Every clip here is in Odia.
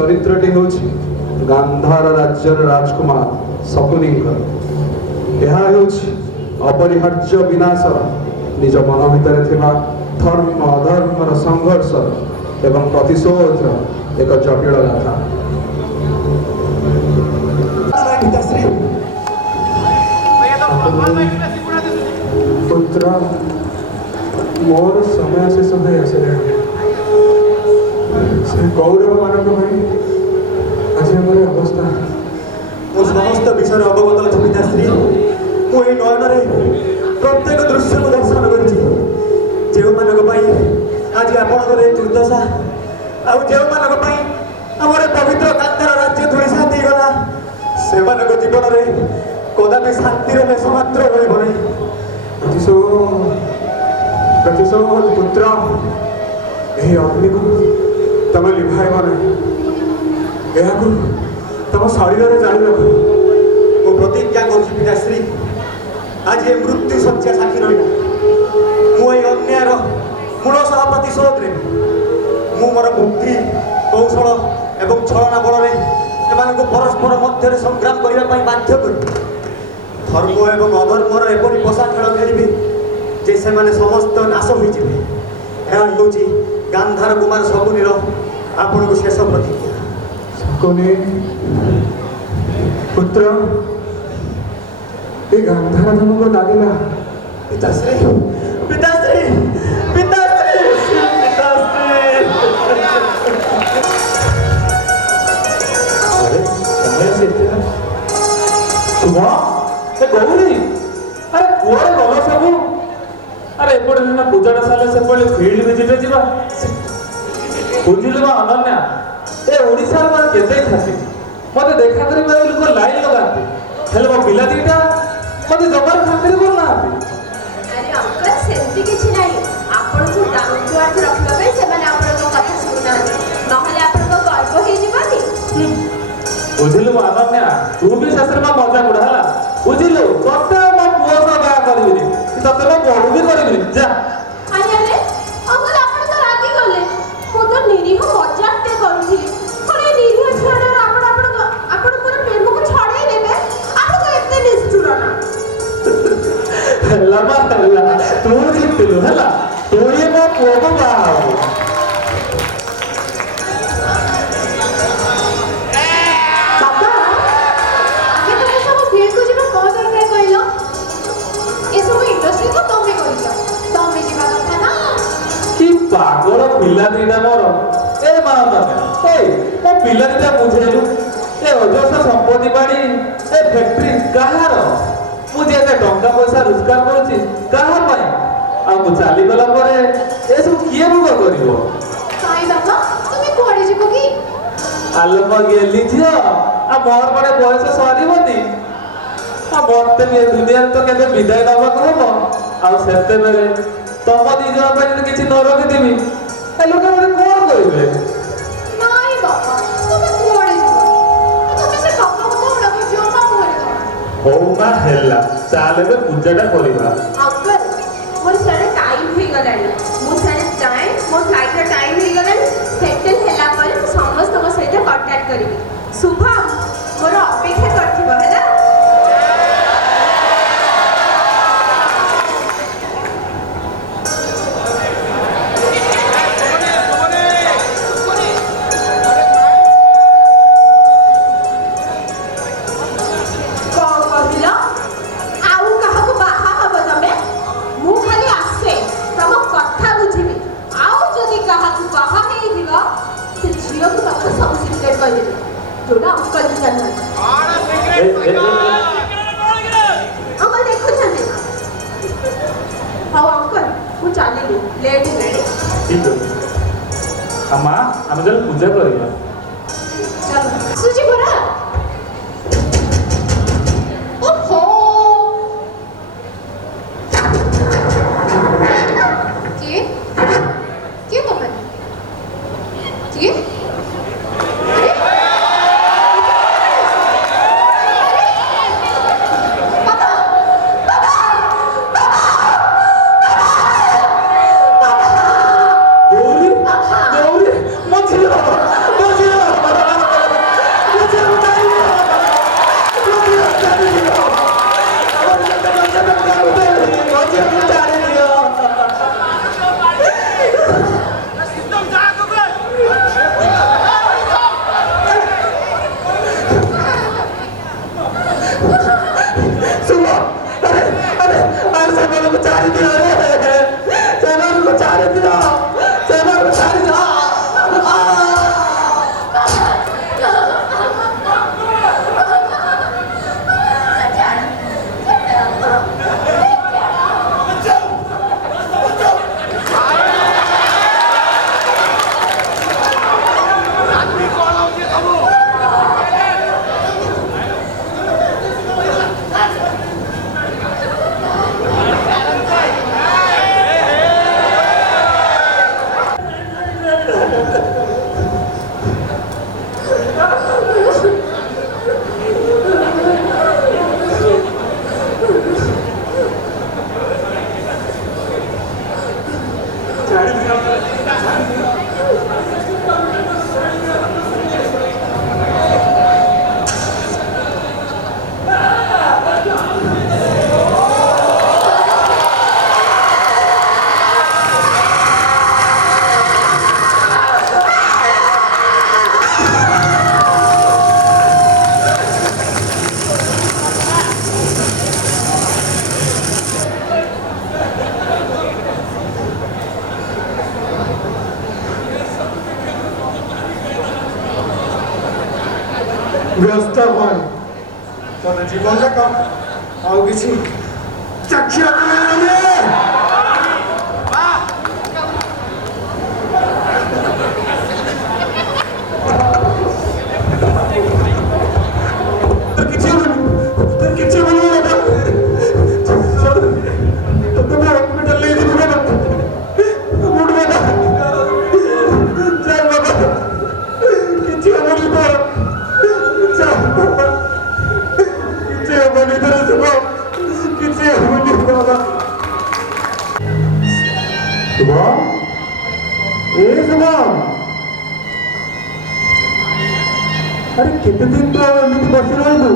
चरित्रटी होछि गांधार राज्यर राजकुमार शकुनींकर। यह होछि अपरिहार्य विनाशर निज मन भितर थिबा धर्म अधर्मर संघर्ष एवं प्रतिशोधर एक जटिल गाथा। पुत्र मोर समय शेष हो आसला से कौरव मानक भाई आज आम अवस्था मो समस्त विषय अवगत अच्छे पिताश्री। मुझे नयन प्रत्येक दृश्य को दर्शन कर आज आपंकर दुर्दशा आम पवित्र गांधार राज्य धूलिसा गला से जीवन में कदापि शांतिर लेश मात्र रही। प्रतिशोध पुत्र यही अग्नि को तुम लिभाइब ना तुम शरीर में जारी रख। मो प्रतिज्ञा कर पिताश्री आज ये मृत्यु शଯ୍या साक्षी रही मुझे अन्यायर मूल सह प्रतिशोध मु मोर बुद्धि कौशल एवं छलना बल एमानଙ୍କୁ परस्पर मध्य संग्राम करने बाध्य कर धर्म एवं अधर्मर एपरी पोषा खेल खेलिबे जे से माने समस्त नाश हो जाए। यह हूँ गांधार कुमार शकुनीर आपण को शेष प्रतिज्ञा। शकुनी पुत्र ये गांधार तुमको लगेगा पिताश्री पिताश्री पिताश्री गौरी अरे कुआड़े गल सब अरे एपटे ना पूजाटा सारे से फिल्ड विजिट जा बुझिल अनन्या ए ओडिशा में केते खाती मत देखा करी लोक लाइन लगाते हेले मो पिला दीटा मत जमार खातिर करना। अरे अंकल सेमती किछि नाही आपण को डाउन टू अर्थ रखिबा पे से माने आपण को कथा सुना नहले आपण को गर्व हे जीवानी। बुझिलु अनन्या तू भी शास्त्र में मजा उड़ा हला बुझिलु तते मो पुओ सा बा करबिनी तते मो बहू भी करबिनी जा। अरे अरे अंकल आपण तो रागी गले मो तो निरीह मजाक ते करूथि कोने निरीह छाड़ा आपण पूरा प्रेम को छाड़े देबे आपण को एते निष्ठुर ना लमा हल्ला तू जितलु हला तू ये मो पुओ को बा पागल पिला दीटा मोर ए माता ए ओ पिला दीटा बुझेलु ए अजस्र संपत्ति बाड़ी ए फैक्ट्री कहार मुझे एते टंका पैसा रोजगार करूची कहा पाई आ मु चाली गला परे ए सब किए भोग करिवो काई बाबा तुमे कोड़े जिवो की आलम गेली थियो आ मोर पड़े बयस सरीबनी आ मरते भी दुनिया तो केबे विदाय दबा कहबो आ सेते बेले तम दी जन पे किछि न रखि देबी ए लोक माने कोन करिवे नाई बाबा तुमे कोड़े जिवो तुमे से बाबा को रखि जो मा कोड़े हो मा हेला चाले बे पूजाटा करिबा। अंकल मोर सारे टाइम हो गलानी मो सारे जाए मो फ्लाइट रा टाइम हो गलानी सेटल हैला पर समस्त को सहित कांटेक्ट करिवि शुभम मोर अपेक्षा करथिबो हैला। जोड़ा अंकल जी जानना अंकल देखो चलते हाँ अंकल वो चले लेट रेडी ठीक है अम्मा हम जल पूजा करिया चलो सुजी बोला ओहो के तो मैं के गौरी गौरी मत ବ୍ୟସ୍ତ ହୁଅନି ତୋର ଜୀବନ ଯାକ ଆଉ କିଛି ଚାଖିବାକୁ ମିଳିବନି। अरे कितने दिन तो एमती बस रही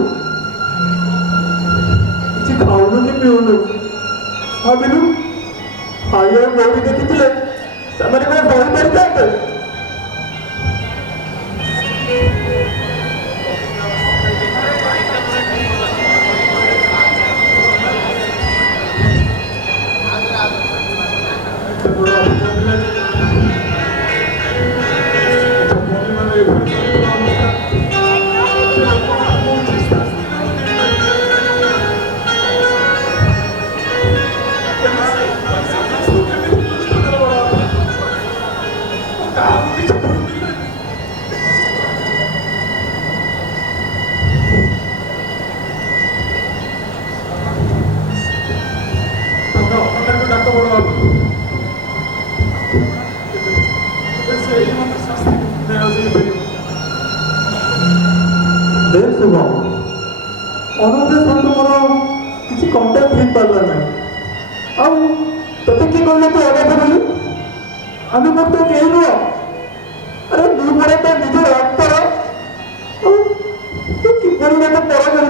किसी खाऊनु कि पीऊनु भाविलु भाई और बोली देखी से बही पारि था अनुदे सहित मोर किसी कंटाक्ट हो पारा ना आते किए कहले तो अगाध बोली आम मोर तो कहीं नुह अरे दु बड़ा तो निज रक्तर तो किपर मत पर कर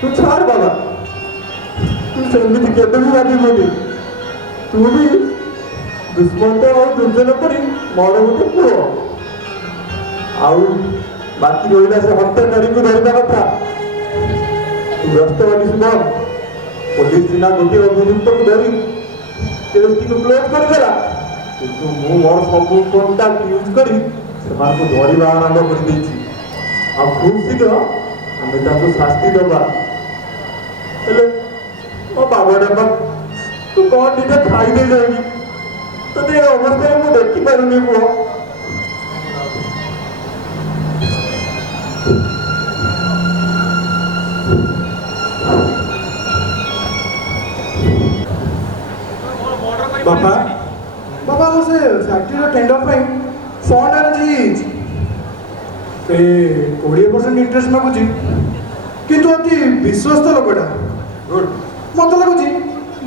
तू छाड़ बाबा तू सेमती के भावी तू भी दुष्मंत और दुर्जन पर मोर गोटे पुओ आउ बाकी रहा से हत्याकारी को धरवा कथा तू व्यस्त बनी शुभ पुलिस सीना गोटे अभियुक्त को धरी केस टी क्लोज करदेला किंतु मु मोर सब कंटाक्ट यूज करी से धरवा आरंभ कर देछि आ खूब शीघ्र आमे ताको शास्ति दबा हेले ओ बाबा डबा तू कौन निजे खाई दे जाएगी तो ये अवस्था में देखी पारूनी पुओ बापा बाबा वो से फैक्ट्री टेंडर पे फंड अरेंज से 20% इंटरेस्ट मागुची किंतु अति विश्वस्त लोकटा गुड मत लगुची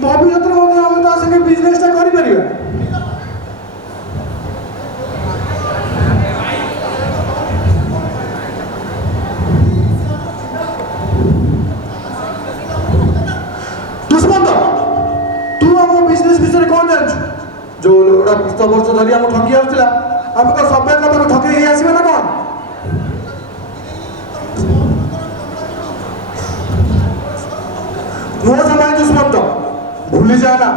भविष्य में आम ता संगे बिजनेसटा करि परिबा दुष्मंत तू आम बिजनेस विषय कौन जानछु जो लोकटा 20 वर्ष धरी आम ठकी आउतला आम को सब लोग ठकी आसीबे ना कौन ভুলি যায় না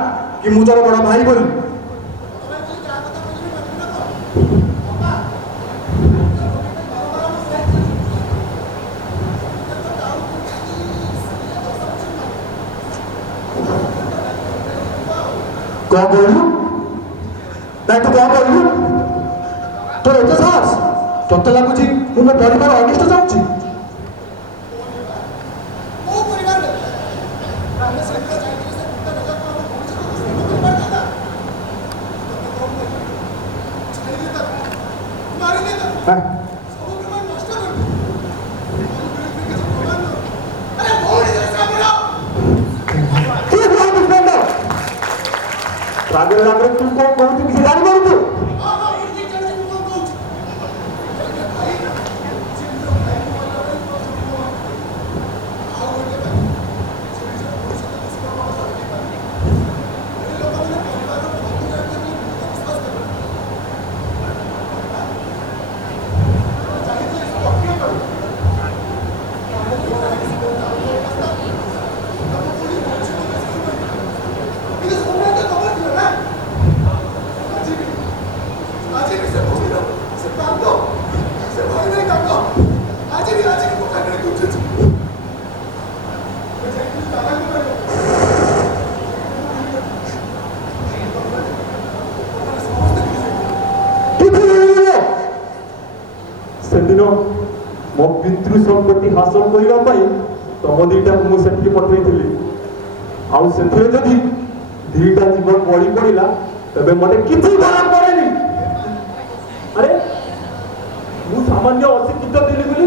কি ମୁଁ ତୋର ବଡ଼ ଭାଇ ବୋଲି। କ'ଣ କହିଲୁ? ନାଇଁ ତୁ କ'ଣ କହିଲୁ? ତୋର ଏତେ ସାହସ? ତତେ ଲାଗୁଛି ମୁଁ ମୋ ପରିବାର ଅନିଷ୍ଟ ଚାହୁଁଛି? ରାଗରେ ରାଗରେ ତୁ କ'ଣ କହୁଛୁ କିଛି ଜାଣିପାରୁଛୁ? ସେଦିନ ମୋ ପିତୃ ସମ୍ପତ୍ତି ହାସଲ କରିବା ପାଇଁ ତମ ଦିଟାକୁ ମୁଁ ସେଠିକି ପଠେଇଥିଲି। ଆଉ ସେଥିରେ ଯଦି ଦିଟା ଜୀବନ ବଳି ପଡ଼ିଲା ତେବେ ମତେ କିଛି ଫରକ ପଡ଼େନି। ଆରେ ମୁଁ ସାମାନ୍ୟ ଅଶିକ୍ଷିତ ଥିଲି ବୋଲି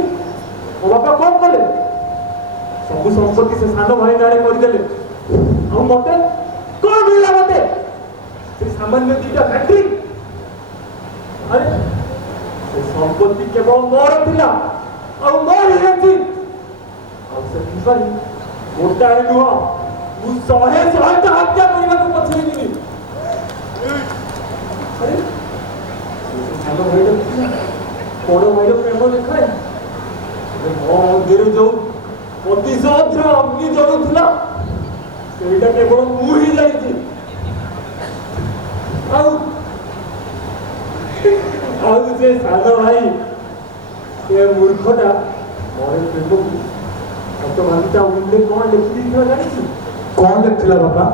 ମୋ ବାପା କ'ଣ କଲେ? ସବୁ ସମ୍ପତ୍ତି ସେ ସାନ ଭାଇ ନାଁରେ କରିଦେଲେ। ଆଉ ମତେ କ'ଣ ମିଳିଲା? ମତେ ସେ ସାମାନ୍ୟ ଦିଟା ଫ୍ୟାକ୍ଟ୍ରି। ଆରେ ସେ ସମ୍ପତ୍ତି କେବଳ ମୋର ଥିଲା ଆଉ ମୋର ହିଁ ଅଛି। ଆଉ ସେଥିପାଇଁ ଗୋଟାଏ ନୁହଁ ମୁଁ ଶହେଟା ହତ୍ୟା କରିବାକୁ ପଛେଇବିନି। ଆରେ ସାନ ଭାଇର ବଡ଼ ଭାଇର ପ୍ରେମ ଦେଖାଏ। ମୋ ମନ୍ଦିରରେ ଯୋଉ ପ୍ରତିଶୋଧର ଅଗ୍ନି ଜଳୁଥିଲା ସେଇଟା କେବଳ ମୁଁ ହିଁ ଯାଇଛି। ଆଉ ସେ ସାନ ଭାଇ ସେ ମୂର୍ଖଟା ମୋର ପ୍ରେମକୁ ହାତ ଭାବିଟା ଉଇଲେ କ'ଣ ଲେଖିଦେଇଥିଲା ଜାଣିଛୁ? କ'ଣ ଲେଖିଥିଲା ବାପା?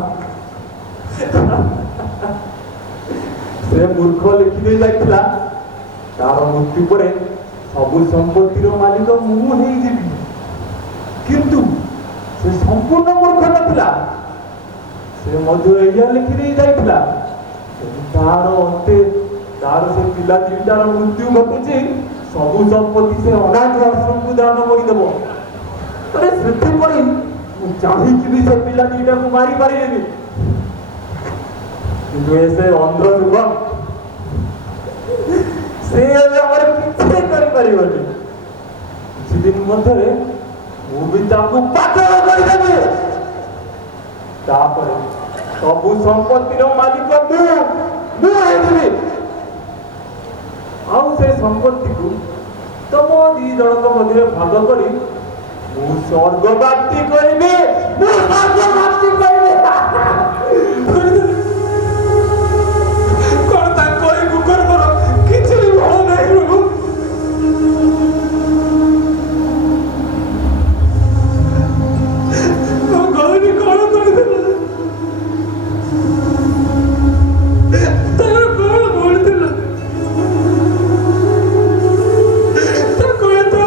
ସେ ମୂର୍ଖ ଲେଖିଦେଇ ଯାଇଥିଲା ତାର ମୃତ୍ୟୁ ପରେ ସବୁ ସମ୍ପତ୍ତିର ମାଲିକ ମୁଁ ହେଇଯିବି। କିନ୍ତୁ ସେ ସମ୍ପୂର୍ଣ୍ଣ ମୂର୍ଖ ନଥିଲା। ସେ ମଧ୍ୟ ଏଇଆ ଲେଖିଦେଇ ଯାଇଥିଲା ତାର ଅନ୍ତେ ତାର ସେ ପିଲା ଦିଟାର ମୃତ୍ୟୁ ଘଟିଛି ସବୁ ସମ୍ପତ୍ତି ସେ ଅନାଥ ଆଶ୍ରମକୁ ଦାନ କରିଦେବ। ଆରେ ସେଥିପାଇଁ ମୁଁ ଚାହିଁକି ବି ସେ ପିଲା ଦିଟାକୁ ମାରିପାରିଲିନି। କିନ୍ତୁ ସେ ଅନ୍ଧ ଯୁଗ ସେ ଏବେ ଆମର କିଛି କରିପାରିବନି। କିଛି ଦିନ ମଧ୍ୟରେ ମୁଁ ବି ତାକୁ ପାଗଳ କରିଦେବି। ତାପରେ ସବୁ ସମ୍ପତ୍ତିର ମାଲିକ ମୁଁ ହେଇଯିବି। ଆଉ ସେ ସମ୍ପତ୍ତିକୁ ତମ ଦି ଜଣଙ୍କ ମଧ୍ୟରେ ଭାଗ କରି ମୁଁ ସ୍ୱର୍ଗ ପ୍ରାପ୍ତି କରିବି। ମୁଁ ସ୍ୱର୍ଗ ପ୍ରାପ୍ତି କରିବି। କ'ଣ ତାଙ୍କ ଏଇ କୁକର୍ମର କିଛି ବି ଭଲ ନାହିଁ ପ୍ରଭୁ। ମୋ ଗୌରୀ କ'ଣ କରିଥିଲା? ତାର କ'ଣ ଭୁଲ ଥିଲା? ତାକୁ ଏତେ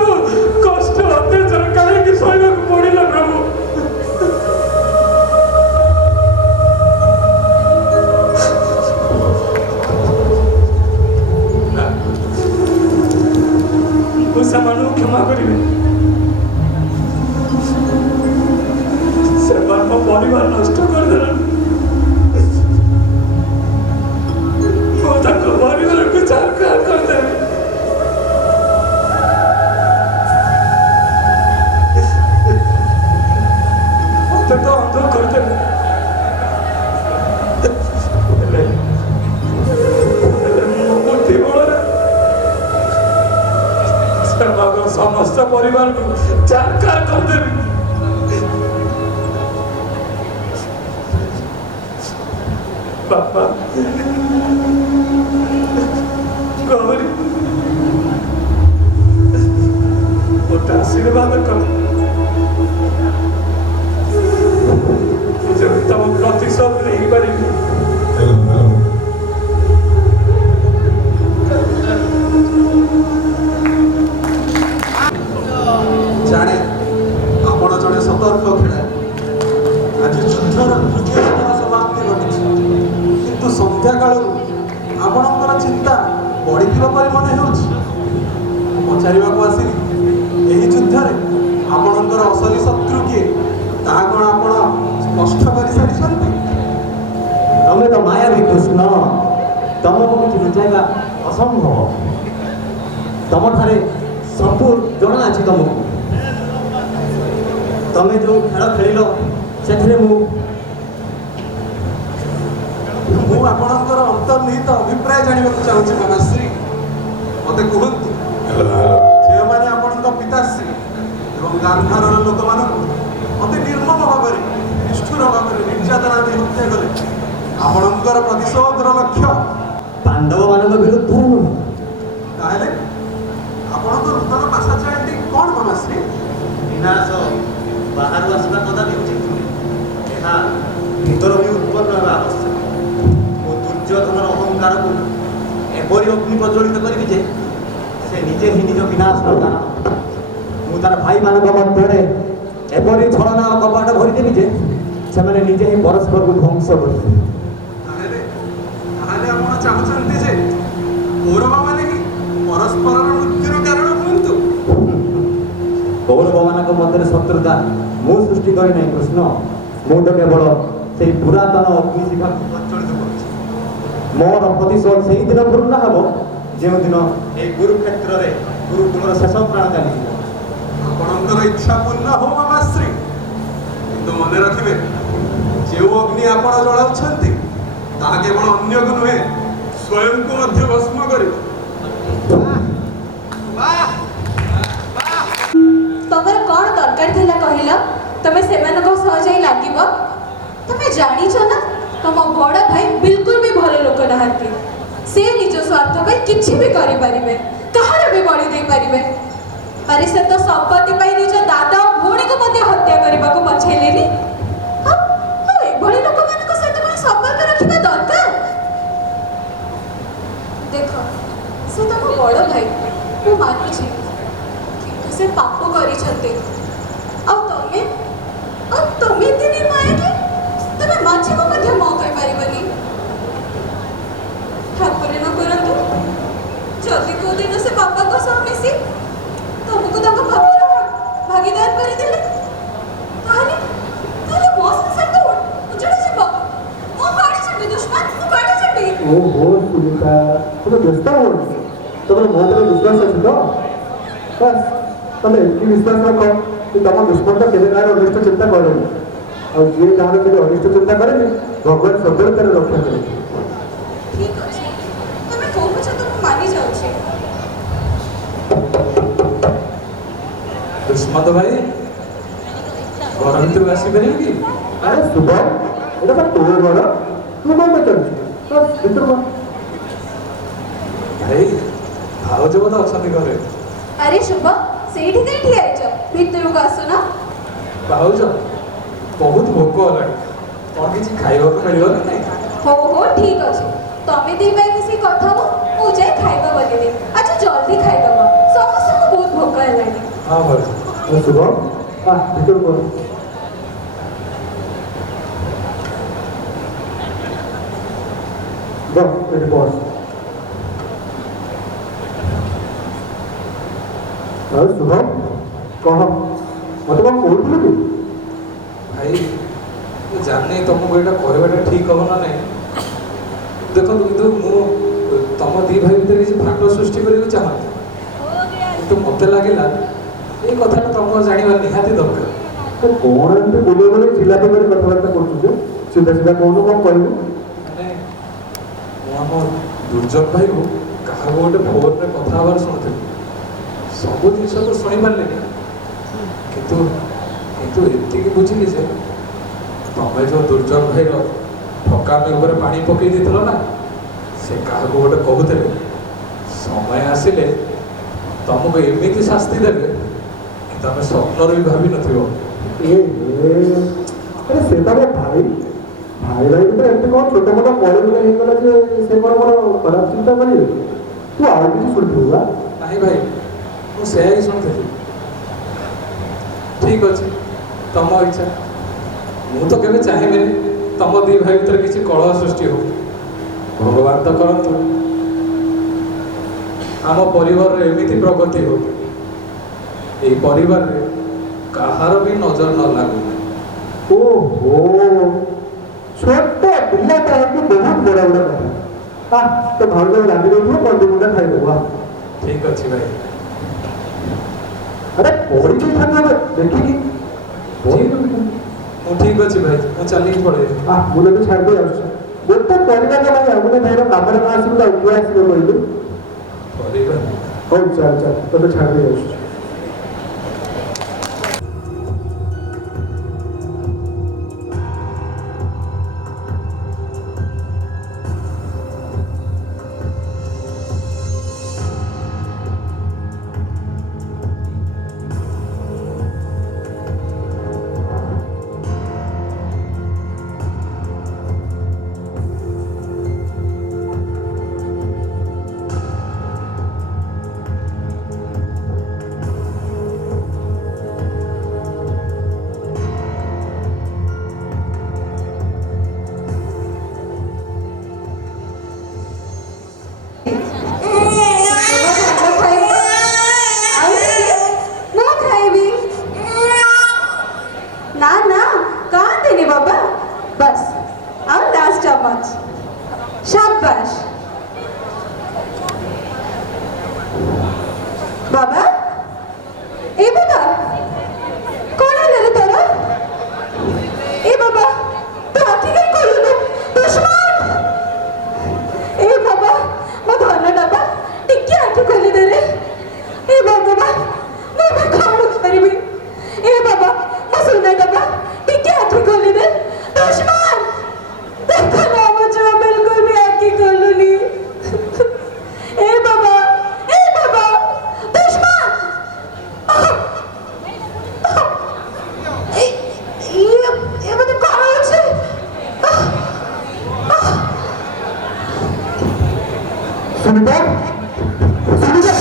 କଷ୍ଟ ଅତ୍ୟାଚାର କାହିଁକି ସହିବାକୁ ପଡ଼ିଲା ପ୍ରଭୁ? ମୁଁ ସେମାନଙ୍କୁ କ୍ଷମା କରିବି। ସେମାନଙ୍କ ପରିବାର ନଷ୍ଟ କରିଦେଲାଣି। ମୁଁ ତାଙ୍କ ପରିବାରକୁ ଛାରଖାର କରିଦେବି। ମତେ ତ ଅନ୍ଧ କରିଦେବେ। ହେଲେ ମୋ ବୁଦ୍ଧି ବଳରେ ସେମାନଙ୍କ ସମସ୍ତ ପରିବାରକୁ ଛାରଖାର କରିଦେବି। ତର୍କ ଖେଳାଏ। ଆଜି ଯୁଦ୍ଧର ତୃତୀୟ ଦିନର ସମାପ୍ତି ଘଟିଛି, କିନ୍ତୁ ସନ୍ଧ୍ୟାକାଳରୁ ଆପଣଙ୍କର ଚିନ୍ତା ବଢ଼ିଥିବା ପରି ମନେ ହେଉଛି। ମୁଁ ପଚାରିବାକୁ ଆସିଲି, ଏହି ଯୁଦ୍ଧରେ ଆପଣଙ୍କର ଅସଲି ଶତ୍ରୁ କିଏ ତାହା କ'ଣ ଆପଣ ସ୍ପଷ୍ଟ କରିସାରିଛନ୍ତି? ତମେ ତ ମାୟାବୀ କୃଷ୍ଣ, ତମକୁ କିଛି ଲୁଚାଇବା ଅସମ୍ଭବ। ତମଠାରେ ସବୁ ଜଣା ଅଛି ତମକୁ। ତମେ ଯେଉଁ ଖେଳ ଖେଳିଲ ସେଥିରେ ମୁଁ ଆପଣଙ୍କର ଅନ୍ତର୍ନିହିତ ଅଭିପ୍ରାୟ ଜାଣିବାକୁ ଚାହୁଁଛି ମାମାଶ୍ରୀ। ମୋତେ କୁହନ୍ତୁ, ଯେଉଁମାନେ ଆପଣଙ୍କ ପିତାଶ୍ରୀ ଏବଂ ଗାନ୍ଧାରର ଲୋକମାନଙ୍କୁ ଅତି ନିର୍ମମ ଭାବରେ ନିଷ୍ଠୁର ଭାବରେ ନିର୍ଯାତନା ଦେଇ ହତ୍ୟା କଲେ, ଆପଣଙ୍କର ପ୍ରତିଶୋଧର ଲକ୍ଷ୍ୟ ପାଣ୍ଡବମାନଙ୍କ ବିରୁଦ୍ଧରେ ନୁହେଁ। ତାହେଲେ ଆପଣଙ୍କ ନୂତନ ପାସାଚାରଟି କ'ଣ ମାମାଶ୍ରୀ? ବିନାଶ ବାହାରୁ ଆସିବା କଦାପି ଉଚିତ ନୁହେଁ, ଏହା ଭିତର ବି ଉତ୍ପନ୍ନ ହେବା ଆବଶ୍ୟକ। ମୁଁ ଦୁର୍ଯ୍ୟୋଧନର ଅହଙ୍କାରକୁ ଏପରି ଅଗ୍ନି ପ୍ରଜ୍ୱଳିତ କରିବି ଯେ ସେ ନିଜେ ହିଁ ନିଜ ବିନାଶର କାରଣ। ମୁଁ ତାର ଭାଇମାନଙ୍କ ମଧ୍ୟରେ ଏପରି ଛଳନା ଓ କପାଟ ଭରିଦେବି ଯେ ସେମାନେ ନିଜେ ହିଁ ପରସ୍ପରକୁ ଧ୍ୱଂସ କରିବେ। ତାହେଲେ ଆପଣ ଚାହୁଁଛନ୍ତି ଯେ କୌରବମାନେ ହିଁ ପରସ୍ପରର ମୃତ୍ୟୁର କାରଣ ହୁଅନ୍ତୁ? କୌରବମାନଙ୍କ ମଧ୍ୟରେ ଶତ୍ରୁତା ମୁଁ ସୃଷ୍ଟି କରିନାହିଁ କୃଷ୍ଣ। ମୁଁ ତ କେବଳ ସେଇ ପୁରାତନ ଅଗ୍ନିଶିଖାକୁ ପ୍ରଜ୍ୱଳିତ କରୁଛି। ମୋର ପ୍ରତିଶୋଧ ସେଇଦିନ ପୂର୍ଣ୍ଣ ହେବ ଯେଉଁଦିନ ଏହି କୁରୁକ୍ଷେତ୍ରରେ ଗୁରୁକୁଳର ଶେଷ ପ୍ରାଣ ଚାଲିଯିବ। ଆପଣଙ୍କର ଇଚ୍ଛା ପୂର୍ଣ୍ଣ ହଉ ମାମାଶ୍ରୀ, କିନ୍ତୁ ମନେ ରଖିବେ, ଯେଉଁ ଅଗ୍ନି ଆପଣ ଜଳାଉଛନ୍ତି ତାହା କେବଳ ଅନ୍ୟକୁ ନୁହେଁ, ସ୍ୱୟଂକୁ ମଧ୍ୟ ଭସ୍ମ କରିବ। ତମର କ'ଣ ଦରକାର ଥିଲା କହିଲ? ତମେ ସେମାନଙ୍କ ସହ ଯାଇ ଲାଗିବ? ତମେ ଜାଣିଛ ନା ତମ ବଡ଼ ଭାଇ ବିଲକୁଲ ବି ଭଲ ଲୋକ ନାହାନ୍ତି। ସେ ନିଜ ସ୍ୱାର୍ଥ ପାଇଁ କିଛି ବି କରିପାରିବେ, କାହାର ବି ବଳି ଦେଇପାରିବେ। ଆରେ ସେ ତ ସମ୍ପତ୍ତି ପାଇଁ ନିଜ ଦାଦା ଓ ଭଉଣୀକୁ ମଧ୍ୟ ହତ୍ୟା କରିବାକୁ ପଛେଇଲେନି। ଏଭଳି ଲୋକମାନଙ୍କ ସହିତ କ'ଣ ସମ୍ପର୍କ ରଖିବା ଦରକାର? ଦେଖ, ସେ ତମ ବଡ଼ ଭାଇ, ମୁଁ ମାନୁଛି, କିନ୍ତୁ ସେ ପାପ କରିଛନ୍ତି। ଆଉ ତମେ ଏତେ ନିର୍ମାୟା କି ତମେ ମାଛକୁ ମଧ୍ୟ ମ କହିପାରିବନି। ଠାକୁର ନ କରନ୍ତୁ, ଯଦି କୋଉ ଦିନ ସେ ବାପାଙ୍କ ସହ ମିଶି ତମକୁ ତାଙ୍କ ପାପର ଭାଗିଦାର କରିଦେଲେ, ତାହେଲେ ମୋ ସଂସାର ତ ଉଜଳି ଯିବ। ମୁଁ ବାଡ଼ି ଯିବି ଦୁଶ୍ମନ, ମୁଁ ବାଡ଼ି ଯିବି। ଓହୋ ସୁନିତା, ତୁମେ ବ୍ୟସ୍ତ ହୁଅନି। ତମର ମୋ ଉପରେ ବିଶ୍ୱାସ ଅଛି ତ? ବାସ୍, ତମେ ଏତିକି ବିଶ୍ୱାସ ରଖ କି ତମ ଦୁଶ୍ମନଟା କେବେ କାହାର ଅନିଷ୍ଟ ଚିନ୍ତା କରେନି। ଆଉ ଯିଏ କାହାର କେବେ ଅନିଷ୍ଟ ଚିନ୍ତା କରେନି, ଭଗବାନ ସଦରେ ତାର ରକ୍ଷା କରେ। ଠିକ ଅଛି, ତମେ କହୁଛ ତ ମୁଁ ମାନି ଯାଉଛି। ଦୁଷ୍ମନ୍ତ ଭାଇ, ଘର ଭିତରକୁ ଆସିପାରିବେ କି? ଆରେ ଶୁଭ, ଏଇଟା ବା ତୋ ଘର, ତୁ କ'ଣ ପଚାରୁଛୁ? ବାସ୍ ଭିତରକୁ ଆ। ଭାଇ, ଭାଉଜ ବୋଧେ ଅଛନ୍ତି ଘରେ। ଆରେ ଶୁଭ, ସେଇଠି କାଇଁ ଠିଆ ହେଇଛ? ଭିତରକୁ ଆସୁନ। ଭାଉଜ, ବହୁତ ଭୋକ ହେଲାଣି, କ'ଣ କିଛି ଖାଇବାକୁ ମିଳିବ ନା ନାଇଁ? ହଉ ଠିକ ଅଛି, ତମେ ଦି ଭାଇ ମିଶି କଥା ହୁଅ, ମୁଁ ଯାଇ ଖାଇବା ବନେଇଦେବି। ଆଚ୍ଛା ଜଲ୍ଦି ଖାଇଦବ, ସମସ୍ତଙ୍କୁ ବହୁତ ଭୋକ ହେଲାଣି। ହଁ ଭାଉଜ। ଶୁଭ, ଆ ଭିତରକୁ ଆ। ଏଠି ବସ। ଆଉ ଶୁଭ, କହ, ମତେ କ'ଣ କହୁଥିଲୁ କି? ଭାଇ, ମୁଁ ଜାଣିନି ତମକୁ ଏଇଟା କହିବାଟା ଠିକ ହବ ନା ନାହିଁ। ଦେଖନ୍ତୁ, କିନ୍ତୁ ମୁଁ ତମ ଦି ଭାଇ ଭିତରେ କିଛି ଫାଟ ସୃଷ୍ଟି କରିବାକୁ ଚାହାନ୍ତି, କିନ୍ତୁ ମତେ ଲାଗିଲା ଏଇ କଥାଟା ତମର ଜାଣିବା ନିହାତି ଦରକାର। କ'ଣ ଏମିତି ବୁଲେଇ ବୁଲେଇ ଜିଲାପି କରି କଥାବାର୍ତ୍ତା କରୁଛୁ ଯେ? ସିଧା ସିଧା କହୁନୁ, କ'ଣ କହିବୁ? ମାନେ ମୁଁ ଆମ ଦୁର୍ଜନ ଭାଇକୁ କାହାକୁ ଗୋଟେ ଫୋନରେ କଥା ହେବାର ଶୁଣୁଥିଲି। ସବୁ ଜିନିଷ ତ ଶୁଣିପାରିଲିନି, କିନ୍ତୁ ଏତିକି ବୁଝିଲି ଯେ ତମେ ଯେଉଁ ଦୁର୍ଜନ ଭାଇର ଠକାମି ଉପରେ ପାଣି ପକେଇ ଦେଇଥିଲ ନା, ସେ କାହାକୁ ଗୋଟେ କହୁଥିଲେ ସମୟ ଆସିଲେ ତମକୁ ଏମିତି ଶାସ୍ତି ଦେବେ କି ତମେ ସ୍ୱପ୍ନରେ ବି ଭାବିନଥିବ। ଆରେ ସେ ତ ମୋ ଭାଇ ଭିତରେ ଏମିତି କ'ଣ ଛୋଟ ମୋଟ ପରିବାର ହେଇଗଲା ଯେ ସେ କ'ଣ ଖରାପ ଚିନ୍ତା କରିବେ? ତୁ ଆଉ କିଛି ଶୁଣିଥିବୁ ବା? ନାହିଁ ଭାଇ, ମୁଁ ସେୟା ହିଁ ଶୁଣିଥିଲି। ଠିକ ଅଛି, ତମ ଇଚ୍ଛା। ମୁଁ ତ କେବେ ଚାହିଁବିନି ତମ ଦି ଭାଇ ଭିତରେ କିଛି କଳହ ସୃଷ୍ଟି ହଉ। ଭଗବାନ ତ କରନ୍ତୁ ଆମ ପରିବାରରେ ଏମିତି ପ୍ରଗତି ହଉ ଏଇ ପରିବାରରେ କାହାର ବି ନଜର ନ ଲାଗୁ। ଓହୋ, ଛୋଟ ପିଲାଟା ହେଇକି ବହୁତ ବଡ଼ ବଡ଼ କଥା। ତ ଭାଉଜ ରାନ୍ଧି ଦେଉଥିବ, ବନ୍ଧୁଗୁଣ୍ଡା ଖାଇଦେବୁ। ଠିକ ଅଛି ଭାଇ। ଆରେ ପଢିକି ଖାଇଦେବେ ଦେଖିକି। ମୁଁ ଠିକ ଅଛି ଭାଇ, ମୁଁ ଚାଲିକି ପଳେଇବି। ମୁଁ ଯଦି ଛାଡ଼ିଦେଇ ଆସୁଛି ଗୋଟେ ପରିବାର ନାହିଁ। ଆଉ ଗୋଟେ ଭାଇର କାମରେ ନ ଆସିବୁ ଆଉ କିଏ ଆସିବ କହିଲୁ? ପରିବାର ହଉ ଚାଲ ଚାଲ, ତତେ ଛାଡ଼ିଦେଇ ଆସୁଛି। ना ना कहाँ देने बाबा, बस और लास्ट चम्मच, शाबाश बाबा। ए बाबा कौन है रे तोरा? ए बाबा तू आखी कहीं खोलू तू दुश्मन। ए बाबा मैं धन डबा टिके आखी खोली दे रे। ए बाबा मैं कौन करीबी? ए बाबा मैं सुनने डबा टिके आखी खोली दे दुश्मन। देखो ना मुझे बिल्कुल भी आखी खोलूनी। ए बाबा दुश्मन। ये मतलब कौन है? सुनीता, सुनीता,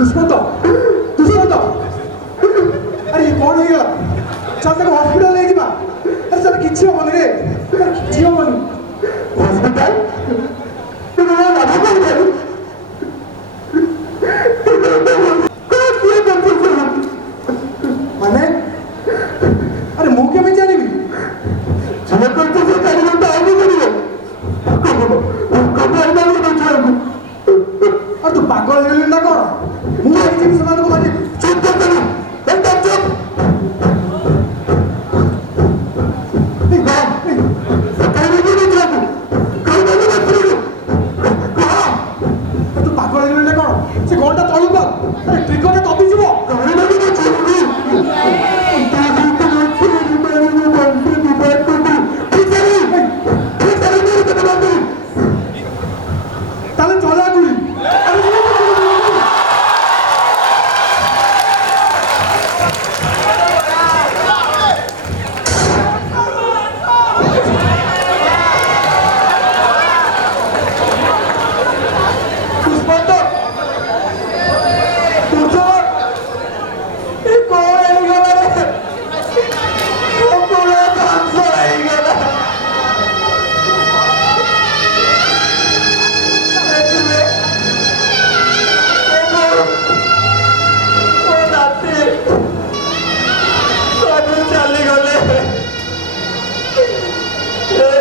दुष्मंत दुष्मंत, अरे ये कौन है? चल तक हॉस्पिटल ले जा। अरे चल किसी होनी रे, किसी होनी हॉस्पिटल माने अरे मुंह के में जानी भी और तू पागल हो ना कौन मुंह आई थी समाज को मारे। चुप कर देना, एकदम चुप। तू पागल हो ना कौन से गोलटा तळु कर। अरे ट्रिगर तो दबी जीवो। তাহলে চলা গুলি।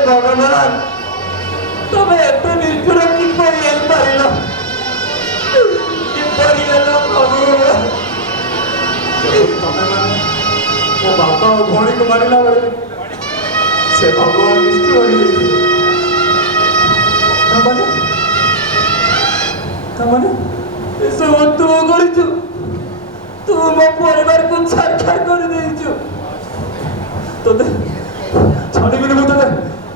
भगवान तमे एते निर्भर किपरि हेल्प पारिल किपरि हेल्प भगवान तमे माने मो बापा और भौणी को मारिला बेले से भगवान निष्ठुर होई तमने एसो तू करिछु तू मो परिवार को छाड़छाड़ कर देइछु तोते छाड़ी बिनु तोते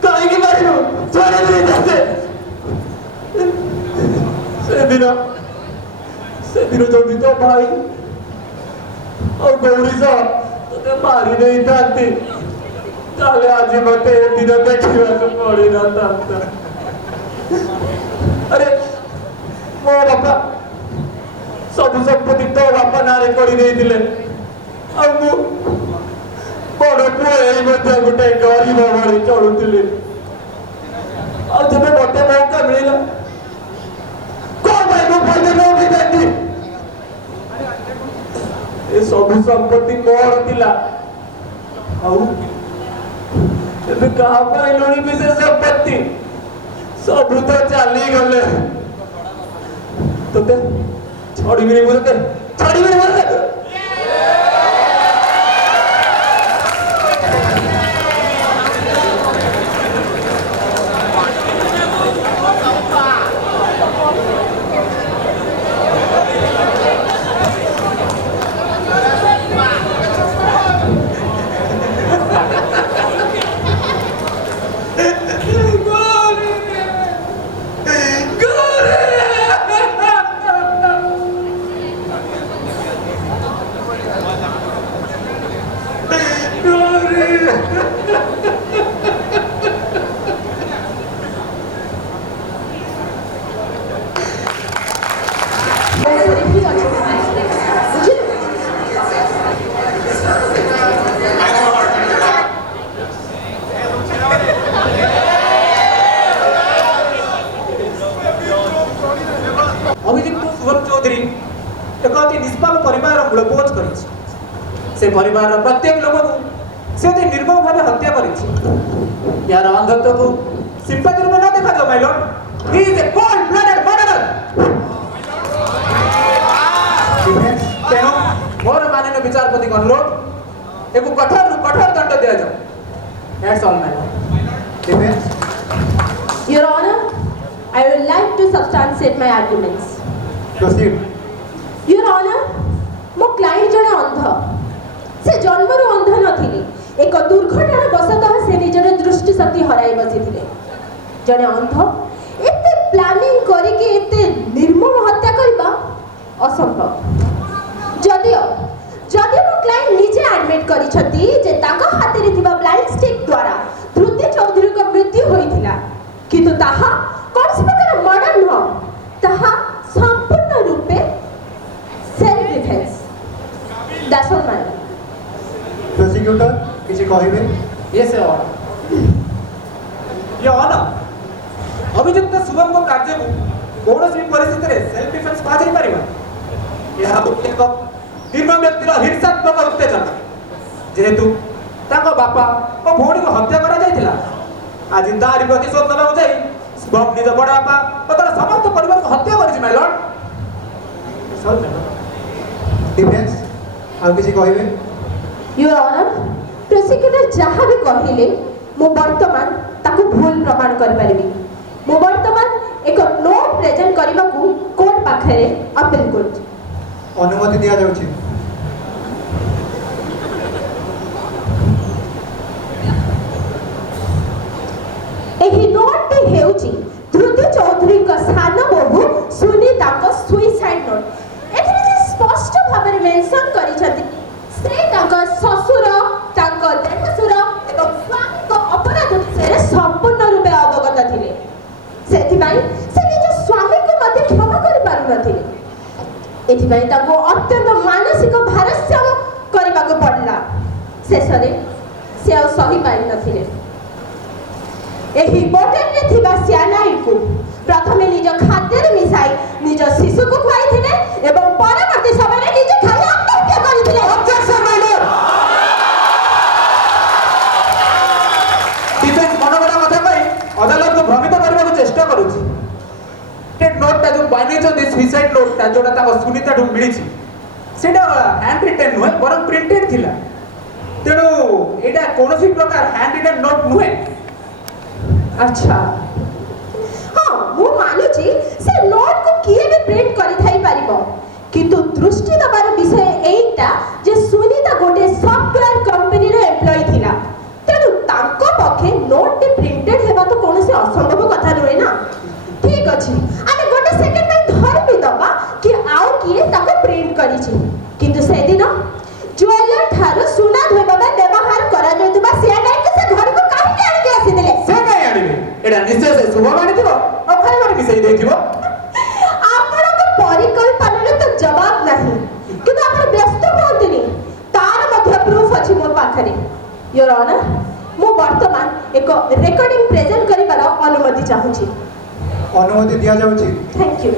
काहे की मारियो छाड़ी दे जाते ସେଦିନ ଯଦି ତୋ ଭାଇ ଆଉ ଗୌରୀ ତୋତେ ମାରି ଦେଇଥାନ୍ତି ତାହେଲେ ଆଜି ମତେ ଏ ଦିନ ଦେଖିବାକୁ ପଡିନଥାନ୍ତା। ଆରେ ମୋ ବାପା ସବୁ ସମ୍ପତ୍ତି ତୋ ବାପା ନାଁରେ କରିଦେଇଥିଲେ ଆଉ ମୁଁ ବଡ ପୁଅ ଏଇ ମଧ୍ୟ ଗୋଟେ ଗରିବ ଭଳି ଚଳୁଥିଲି। ଆଉ ଯେବେ ମତେ ମୌକା ମିଳିଲା କଣ ପାଇଁ ମୁଁ ପଇସା ନଉଠି ଏ ସବୁ ସମ୍ପତ୍ତି ମୋର ଥିଲା ଆଉ ଏବେ କାହା ପାଇଁ ଲୋଣିବି ସେ ସମ୍ପତ୍ତି ସବୁ ତ ଚାଲିଗଲେ। ତୋତେ ଛାଡ଼ିବିନି ମୁଁ ତୋତେ ଛାଡ଼ିବିନି ମୁଁ ତୋତେ ଅଭିଯୁକ୍ତ ଶୁଭମ ଚୌଧୁରୀ ଏକ ଅତି ନିଷ୍ପାପ ପରିବାରର ମୂଳପୋଛ କରିଛି। ସେ ପରିବାରର ପ୍ରତ୍ୟେକ ଲୋକକୁ ସେ ଅତି ନିର୍ମମ ଭାବେ ହତ୍ୟା କରିଛି। ଏହାର ଅନ୍ଧତ୍ୱକୁ ସିମ୍ପାତି ରୂପେ ନ ଦେଖାଯାଉ my lord, he is a cold blooded murderer. ତେଣୁ ମୋର ମାନନୀୟ ବିଚାରପତିଙ୍କ ଅନୁରୋଧ, ଏକୁ କଠୋରରୁ କଠୋର ଦଣ୍ଡ ଦିଆଯାଉ। That's all my lord. Your Honor, I would like to substantiate my arguments. Proceed. Your Honor, ମୋ କ୍ଲାଏଣ୍ଟ ଜଣେ ଅନ୍ଧ। ସେ ଜନ୍ମରୁ ଅନ୍ଧ ନଥିଲେ, ଏକ ଦୁର୍ଘଟଣା ବଶତଃ ସେ ନିଜର ଦୃଷ୍ଟି ଶକ୍ତି ହରାଇ ବସିଥିଲେ। ଜଣେ ଅନ୍ଧ ଏତେ ପ୍ଲାନିଂ କରିକି ଏତେ ନିର୍ମମ ହତ୍ୟା କରିବା ଅସମ୍ଭବ। ଯଦିଓ ମୋ କ୍ଲାଏଣ୍ଟ ନିଜେ ଆଡମିଟ୍ କରିଛନ୍ତି ଯେ ତାଙ୍କ ହାତରେ ଥିବା ବ୍ଲାଇଣ୍ଡ ଷ୍ଟିକ୍ ଦ୍ୱାରା ଧୃତି ଚୌଧୁରୀଙ୍କ ମୃତ୍ୟୁ ହୋଇଥିଲା, କିନ୍ତୁ ତାହା କୌଣସି ପ୍ରକାର ମର୍ଡର ନୁହଁ, ତାହା ସମ୍ପୂର୍ଣ୍ଣ ରୂପେ self defence. That's all my lord. Prosecutor କିଛି କହିବେ? Yes your honour. Your honour, ଅଭିଯୁକ୍ତ ଶୁଭମଙ୍କ କାର୍ଯ୍ୟକୁ କୌଣସି ପରିସ୍ଥିତିରେ ସେଲ୍ଫ ଡିଫେନ୍ସ କୁହାଯାଇପାରିବ। ଏହା ଏକ ନିର୍ମମ ବ୍ୟକ୍ତିର ହିଂସାତ୍ମକ ଉତ୍ତେଜନା। ଯେହେତୁ ତାଙ୍କ ବାପା ଓ ଭଉଣୀକୁ ହତ୍ୟା କରାଯାଇଥିଲା, ଆଜି ତାରି ପ୍ରତିଶୋଧ ନେବାକୁ ଯାଇ ଶୁଭମ ନିଜ ବଡ଼ ବାପା ଓ ତାର ସମସ୍ତ ପରିବାରକୁ ହତ୍ୟା କରିଛି ମାଇ ଲର୍ଡ। ଡିଫେନ୍ସ ଆଉ କିଛି କହିବେ? ୟୁର ଅନର, ପ୍ରୋସିକ୍ୟୁଟର ଯାହା ବି କହିଲେ ମୁଁ ବର୍ତ୍ତମାନ ତାକୁ ଭୁଲ ପ୍ରମାଣ କରିପାରିବି। ମୁଁ ବର୍ତ୍ତମାନ ଏକ ନୋଟ୍ ପ୍ରେଜେଣ୍ଟ କରିବାକୁ କୋର୍ଟ ପାଖରେ ଅପିଲ କରୁଛି। ଅନୁମତି ଦିଆଯାଉଛି। ଏହି ନୋଟ୍ଟି ହେଉଛି ଧୃତି ଚୌଧୁରୀଙ୍କ ସାନ ବୋହୂ ସୁନିତାଙ୍କ ସୁଇସାଇଡ୍ ନୋଟ୍। ଏଥିରେ ସେ ସ୍ପଷ୍ଟ ଭାବରେ ମେନସନ୍ କରିଛନ୍ତି ସେ ତାଙ୍କ ଶ୍ୱଶୁର, ତାଙ୍କ ଦେଢ଼ଶୁର ଏବଂ ସ୍ୱାମୀଙ୍କ ଅପରାଧ ବିଷୟରେ ସମ୍ପୂର୍ଣ୍ଣ ରୂପେ ଅବଗତ ଥିଲେ। ସେଥିପାଇଁ ସେ ନିଜ ସ୍ୱାମୀଙ୍କୁ ମଧ୍ୟ କ୍ଷମା କରିପାରୁନଥିଲେ। ଏଥିପାଇଁ ତାଙ୍କୁ ଅତ୍ୟନ୍ତ ମାନସିକ ଭାରସାମ୍ୟ କରିବାକୁ ପଡ଼ିଲା। ଶେଷରେ ସେ ଆଉ ସହିପାରିନଥିଲେ। ଏହି ବୋଟଲରେ ଥିବା ସିଆନାଇଡ୍କୁ ପ୍ରଥମେ ନିଜ ଖାଦ୍ୟରେ ମିଶାଇ ନିଜ ଶିଶୁକୁ ଖୁଆଇଥିଲେ ଏବଂ ପରବର୍ତ୍ତୀ ସମୟରେ ନିଜେ ଖାଇ ଆତ୍ମହତ୍ୟା କରିଥିଲେ। ଡିଫେନ୍ସ ମନଗଢ଼ା କଥା କହି ଅଦାଲତକୁ ଭ୍ରମିତ କରିବାକୁ ଚେଷ୍ଟା କରୁଛି। ନୋଟଟା ଯୋଉ ବନେଇଛନ୍ତି ସୁଇସାଇଡ୍ ନୋଟଟା ଯୋଉଟା ତାଙ୍କ ସୁନିତାଠୁ ମିଳିଛି, ସେଇଟା ହ୍ୟାଣ୍ଡ ରିଟେନ୍ ନୁହେଁ ବରଂ ପ୍ରିଣ୍ଟେଡ୍ ଥିଲା। ତେଣୁ ଏଇଟା କୌଣସି ପ୍ରକାର ହ୍ୟାଣ୍ଡ ରିଟେନ୍ ନୋଟ ନୁହେଁ। ଆଚ୍ଛା, ହଁ ମୁଁ ମାନୁଛି ସେ ନୋଟକୁ କିଏ ବି ପ୍ରିଣ୍ଟ କରିଥାଇ ପାରିବ, କିନ୍ତୁ ଦୃଷ୍ଟି ଦେବାର ବିଷୟ ଏଇଟା ଯେ ସୁନିତା ଗୋଟେ ସଫ୍ଟୱେୟାର କମ୍ପାନୀର ଏମ୍ପ୍ଲୟି ଥିଲା। ତେଣୁ ତାଙ୍କ ପକ୍ଷେ ନୋଟଟି ପ୍ରିଣ୍ଟେଡ୍ ହେବା ତ କୌଣସି ଅସମ୍ଭବ କଥା ନୁହେଁ ନା। ଠିକ୍ ଅଛି, ଆମେ ଗୋଟେ ସେକେଣ୍ଡ ପାଇଁ ଧରି কিন্তু সেদিন জুয়েলার ঠারু সুনা ধোଇବା ପାଇଁ ବ୍ୟବହାର କରାଯାଉଥିବା ସିଆନାଇକୁ ସେ ଘରକୁ କାହିଁକି ଆଣିକି ଆସିଥିଲେ? ସେ କାହିଁ ଆଣିବେ? ଏଇଟା ନିଶ୍ଚୟ ସେ ଶୁଭ ଆଣିଥିବ ଆଉ ଖାଇବାରେ ମିଶେଇ ଦେଇଥିବ। ଆପଣଙ୍କ ପରିକଳ୍ପନାର ତ ଜବାବ ନାହିଁ, କିନ୍ତୁ ଆପଣ ବ୍ୟସ୍ତ ହୁଅନ୍ତୁନି, ତାର ମଧ୍ୟ ପ୍ରୁଫ ଅଛି ମୋ ପାଖରେ। ୟୋର ଅନର, ମୁଁ ବର୍ତ୍ତମାନ ଏକ ରେକର୍ଡିଂ ପ୍ରେଜେଣ୍ଟ କରିବାର ଅନୁମତି ଚାହୁଁଛି। ଅନୁମତି ଦିଆଯାଉଛି। Thank you.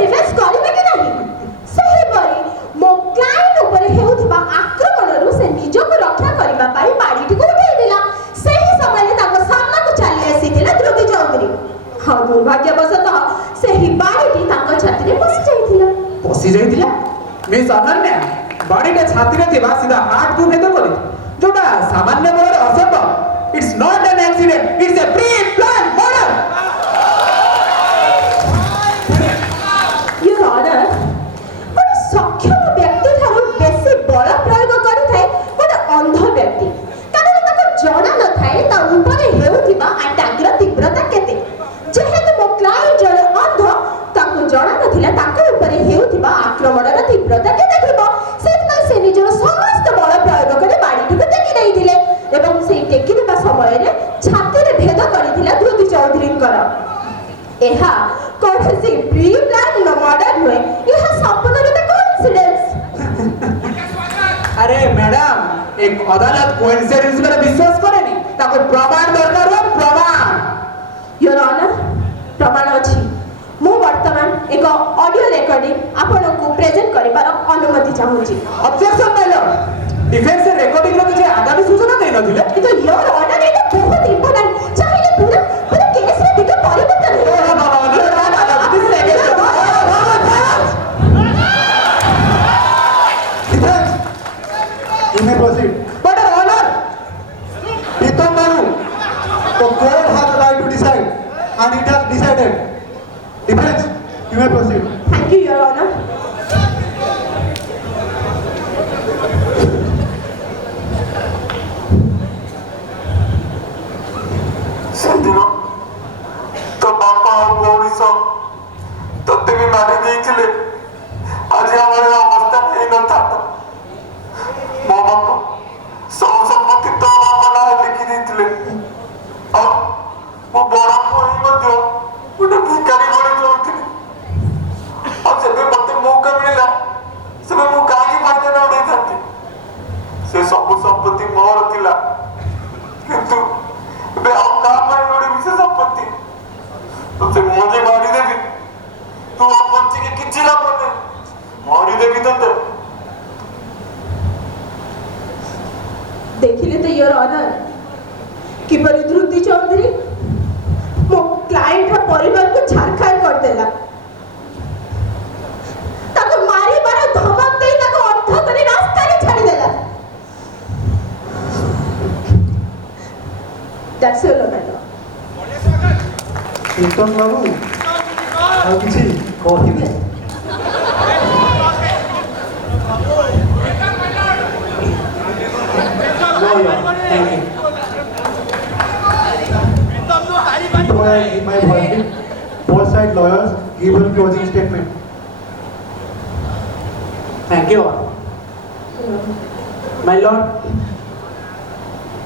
डिफेन्स करिबे कि नहीं? सेहिपरि मो क्लाइंट ऊपर हेउथिबा आक्रमणरू से निजको रक्षा करिबा पाई बाडीटिको उठाई दिला। सेही समय ताको सामना को चली आसीथिला ध्रुवी चौधरी। हां, दुर्भाग्यवशतः सेही बाडीटी ताको छातीरे पसी जाइथिला। पसी जाइथिला? मिस अनन्या, बाडीटा छातीरे थिबा सीधा हार्ट को भेद करी, जोटा सामान्य बଳରେ असंभव। It's not an accident, it's a pre plan murder. Your honour, गोटे सक्षम व्यक्ति ठारू बेसी बल प्रयोग करिथाय गोटे अंध व्यक्ति, कारण ताको जणा न थाए ता ऊपर हेउथिबा अटैकर तीव्रता केते। जेहेतु मो क्लाइंट जणे अंध, ताको जणा नथिला ताको ऊपर हेउथिबा आक्रमणर तीव्रता केते थिबो। सेतपय से निजर समस्त बल प्रयोग करे बाडीटिको टेकी देइथिले एवं सेई टेकी देबा समय रे छाती रे भेद करिथिला ध्रुवी चौधरींकर। एहा कौनसी प्री प्लान मर्डर हुए, यह संपूर्ण कोइंसिडेंस। अरे मैडम, एक अदालत कोइंसिडेंस पर विश्वास करेनी, ताको प्रमाण दरकार हो, प्रमाण। योर ऑनर, प्रमाण अछि। मु वर्तमान एक ऑडियो रिकॉर्डिंग आपनको प्रेजेंट करिबार अनुमति चाहूची। Objection my lord, defence recording रो जे आगामी सूचना नै नथिले, किंतु योर ऑनर एटा बहुत इंपोर्टेंट, चाहे पूरा पूरा केस रे दिके परिवर्तन हो। You may proceed. But Your Honor, Pritam Babu, the court has the right to decide, and it has decided. Defense, you may proceed. Thank you, Your Honor. ସେଦିନ ତୋ ବାପା ଆଉ ଭଉଣୀ ସହ ତୋତେ ବି ମାରି ଦେଇଥିଲେ, ଆଜି ଆମର ଏ ଅବସ୍ଥା ହେଇନଥାନ୍ତା। ମୋ ବାପା ସବୁ ସମ୍ପତ୍ତି ତୋ ବାପା ନାଁରେ ଲେଖି ଦେଇଥିଲେ, ଆଉ ମୋ ବଡ଼ ଭଉଣୀ ମଧ୍ୟ ଗୋଟେ ଭିକାରୀ ଭଳି ଚଳୁଥିଲି। ଆଉ ଯେବେ ମତେ ମୌକା ମିଳିଲା, ସେବେ ମୁଁ କାହିଁକି ଫାଇଦା ନ ଉଠେଇଥାନ୍ତି? ସେ ସବୁ ସମ୍ପତ୍ତି ମୋର ଥିଲା, କିନ୍ତୁ ଏବେ ଆଉ କାହା ପାଇଁ ଲୋଡ଼ିବି ସେ ସମ୍ପତ୍ତି? ତୋତେ ମୁଁ ଯେ ମାରିଦେବି, ତୁ ଆଉ ବଞ୍ଚିକି କିଛି ଲାଭ ନାହିଁ, ମାରିଦେବି ତୋତେ। देखिले तो योर ऑनर, किपरि ध्रुवी चौधरी मो क्लाइंट रा परिवार को छारखार कर देला। ताको मारी बार धमक देई ताको अर्थ करी रास्ता रे छाड़ी देला। That's all matter. Pritam Babu, ଆଉ କିଛି କହିବେ? No, Your Honor. Thank you. Before I give my verdict, both side lawyers give a closing statement. Thank you my Lord.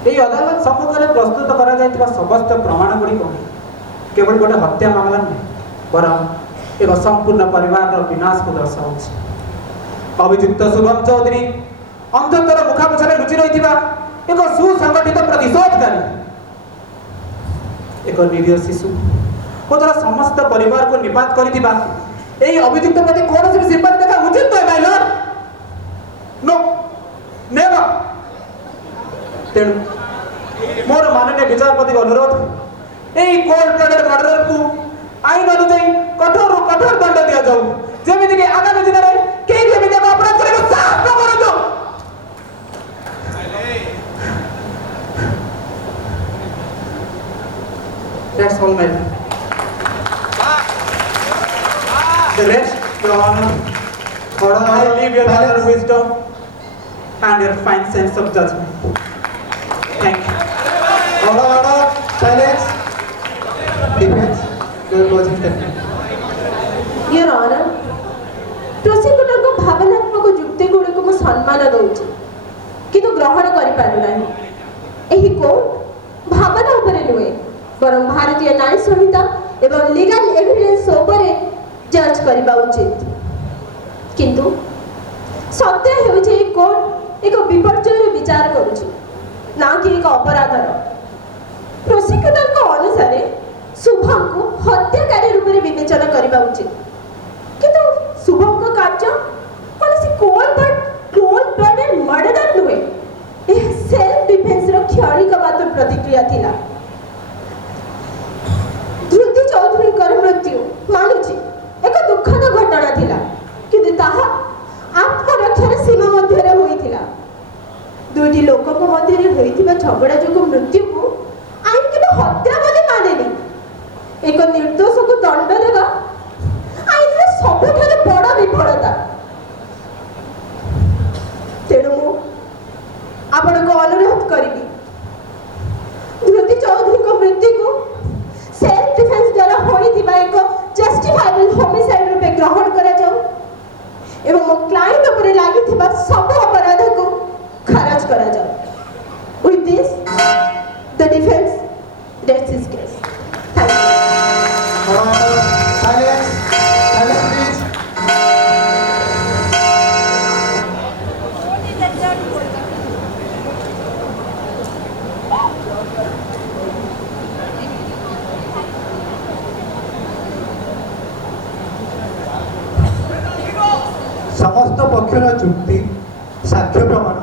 এই अदालत सम्मुखରେ ପ୍ରସ୍ତୁତ କରାଯାଇଥିବା ସମସ୍ତ ପ୍ରମାଣ ଗୁଡ଼ିକ କେବଳ ଗୋଟେ ହତ୍ୟା ମାମଲା ନୁହେଁ, ବରଂ ଏକ ସମ୍ପୂର୍ଣ୍ଣ ପରିବାରର ବିନାଶକୁ ଦର୍ଶାଉଛି। ଅଭିଯୁକ୍ତ ଶୁଭମ ଚୌଧୁରୀ ଅନ୍ଧତର ମୁଖାପଛରେ ଲୁଚି ରହିଥିବା ଏକ ସୁସଂଗଠିତ ପ୍ରତିଶୋଧକାରୀ, ଏକ ନିରୀହ ଶିଶୁ ଓ ତାର ସମସ୍ତ ପରିବାରକୁ ନିପାତ କରିଥିବା ଏହି ଅଭିଯୁକ୍ତ ପ୍ରତି କୌଣସି ବି ସିମ୍ପାଥି ଦେଖା ଉଚିତ ନୁହେଁ ମାଇ ଲର୍ଡ। No never. तेणु मोर माननीय विचारपति अनुरोध, यही कोल्ड ब्लडेड मर्डर को आईन अनुଯାୟୀ कठोर कठोर दंड दिया जाऊ, जेमिति कि आगामी दिन में केही भी एमिति अपराध करे साहस न करନ୍ତୁ। That's all, my lord. The rest, Your Honor, I leave your honor wisdom and your fine sense of judgment. Thank you. Defense, your closing statement. Your Honor, ପ୍ରୋସିକ୍ୟୁଟରଙ୍କ ଭାବନାତ୍ମକ ଯୁକ୍ତି ଗୁଡ଼ିକୁ ମୁଁ ସମ୍ମାନ ଦେଉଛି କିନ୍ତୁ ଗ୍ରହଣ କରିପାରୁନାହିଁ। ଏହି କୋର୍ଟ ଭାବନା ଉପରେ ନୁହେଁ ବରଂ ଭାରତୀୟ ନ୍ୟାୟ ସଂହିତା ଏବଂ ଲିଗାଲ ଏଭିଡେନ୍ସ ଉପରେ ଜଜ୍ କରିବା ଉଚିତ। କିନ୍ତୁ ସତ୍ୟ ହେଉଛି ଏହି କୋର୍ଟ ଏକ ବିପର୍ଯ୍ୟୟର ବିଚାର କରୁଛି ନା କି ଏକ ଅପରାଧର। ପ୍ରୋସିକ୍ୟୁଟରଙ୍କ ଅନୁସାରେ ଶୁଭଙ୍କୁ ହତ୍ୟାକାରୀ ରୂପରେ ବିବେଚନା କରିବା ଉଚିତ କିନ୍ତୁ ଶୁଭଙ୍କ କାର୍ଯ୍ୟ କୌଣସି କୋଲ୍ଡ ବ୍ଲଡେଡ୍ ମର୍ଡର ନୁହେଁ। ଏହା ସେଲ୍ଫ ଡିଫେନ୍ସର କ୍ଷଣିକ ମାତ୍ର ପ୍ରତିକ୍ରିୟା ଥିଲା। ଧୃତି ଚୌଧୁରୀଙ୍କର ମୃତ୍ୟୁ ମାନୁଛି ଏକ ଦୁଃଖଦ ଘଟଣା ଥିଲା କିନ୍ତୁ ତାହା ଆତ୍ମରକ୍ଷାର ସୀମା ମଧ୍ୟରେ ହୋଇଥିଲା। ଦୁଇଟି ଲୋକଙ୍କ ମଧ୍ୟରେ ହୋଇଥିବା ଝଗଡ଼ା ଯୋଗୁଁ ମୃତ୍ୟୁକୁ ଆଇନ କେବେ ହତ୍ୟା ବୋଲି ମାନେନି। ଏକ ନିର୍ଦ୍ଦୋଷକୁ ଦଣ୍ଡ ଦେବା ଆଇନର ସବୁଠାରୁ ବଡ଼ ବିଫଳତା। ତେଣୁ ମୁଁ ଆପଣଙ୍କୁ ଅନୁରୋଧ କରିବି ଧୃତି ଚୌଧୁରୀଙ୍କ ମୃତ୍ୟୁକୁ ସେଲ୍ଫ ଡିଫେନ୍ସ ଦ୍ୱାରା ହୋଇଥିବା ଏକ ଜଷ୍ଟିଫାଏବଲ୍ ହୋମିସାଇଡ୍ ରୂପେ ଗ୍ରହଣ କରାଯାଉ ଏବଂ ମୋ କ୍ଲାଏଣ୍ଟ ଉପରେ ଲାଗିଥିବା ସବୁ ଅପରାଧକୁ ଖାରଜ କରାଯାଉ। With this, the defense rests its case. Thank you. Silence. Silence, please. समस्त पक्षर चुक्ति साक्ष्य प्रमाण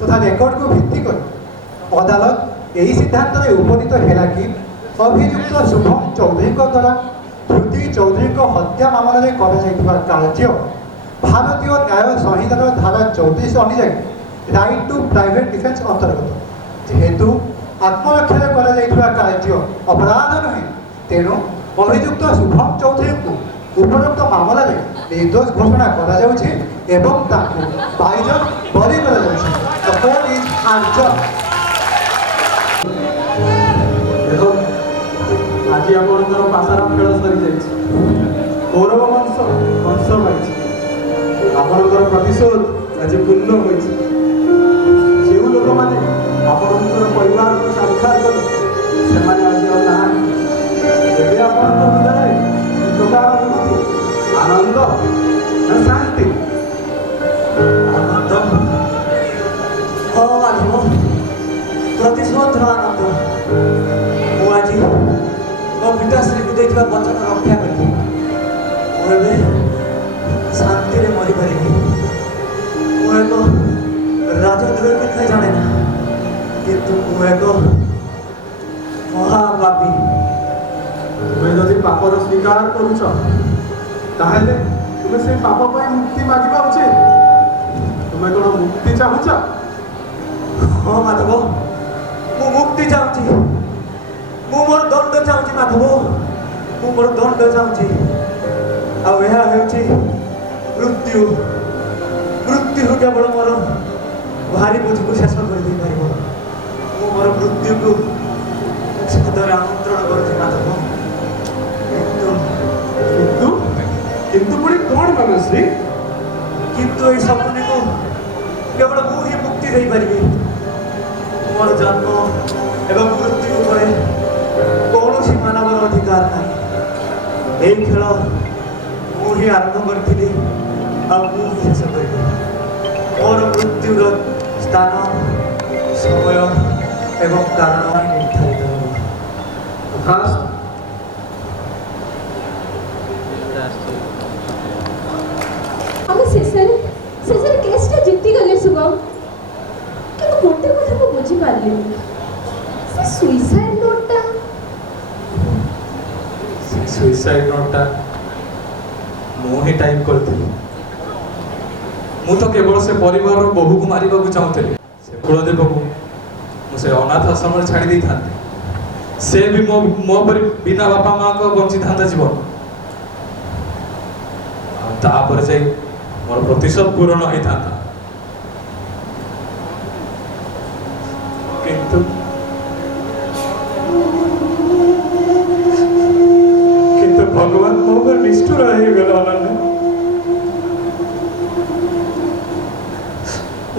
तथा रेकर्ड को भित्ति कर अदालत यही सिद्धांत उपनीत है कि अभियुक्त शुभम चौधरी द्वारा धृति चौधरी हत्या मामला में कार्य भारतीय न्याय संहितार धारा 34 अनुजाई राइट टू प्राइवेट डिफेन्स अंतर्गत जेहेतु आत्मरक्षा कार्य अपराध नुहे तेणु अभियुक्त शुभम चौधरी को उपरोक्त मामला में निर्दोष घोषणा करा जाउछि एवं ताकू बाइजन बरी करा जाउछि। The court is unjust. देखो आज आपणकर पासाराम खेल सरी जाइए कौरव वंश वंश पाई आपणकर प्रतिशोध आज पूर्ण हो जो लोक मैंने आपणकर परिवार को साक्षात कले से आज ना हृदय प्रकार आनंद शांति आनंद हाँ माधव प्रतिशोध आनंद मुझे मो पिताश्री को देख वचन रक्षा करी मुझे शांति मरी पारि मुझे राजद्रोही नुहे जाने ना किंतु मुझे महापापी तुम्हें जदि पापर स्वीकार करुच ताहले तुम्हें से पाप पर मुक्ति मांगा उचित। तुम्हें कौन मुक्ति चाहूच? हाँ माधव मु मुक्ति चाहूँगी मु मोर दंड चाहूँगी माधव मु मोर दंड चाहूँगी मृत्यु मृत्यु केवल मोर भारी बोझ को शेष कर दे पार मु मोर मृत्यु को सदर आमंत्रण करुँच माधव किंतु किंतु पुणी कौन मनश्री किंतु ये सपने को केवल मु ही मुक्ति दे पारि मोर जन्म एवं मृत्यु पर कौन मानवर अधिकार ना यही खेल मुझे आरंभ करी शेष करी मोर मृत्युर स्थान समय एवं कारण निर्धारित हो। हम शेषर केसटा जीति गले शुभम किंतु गोटे कथा को बुझी पारली से सुइसाइड नोटटा मुझे टाइप करी मु तो केवल से परिवार बहु को मारे चाहूली से कुलदेव को मुझे अनाथ आश्रम छाड़ी दे था से भी मो पर बिना बापा माँ को बंची था जीवन तापर जाई मोर प्रतिशोध पूर्ण होता किंतु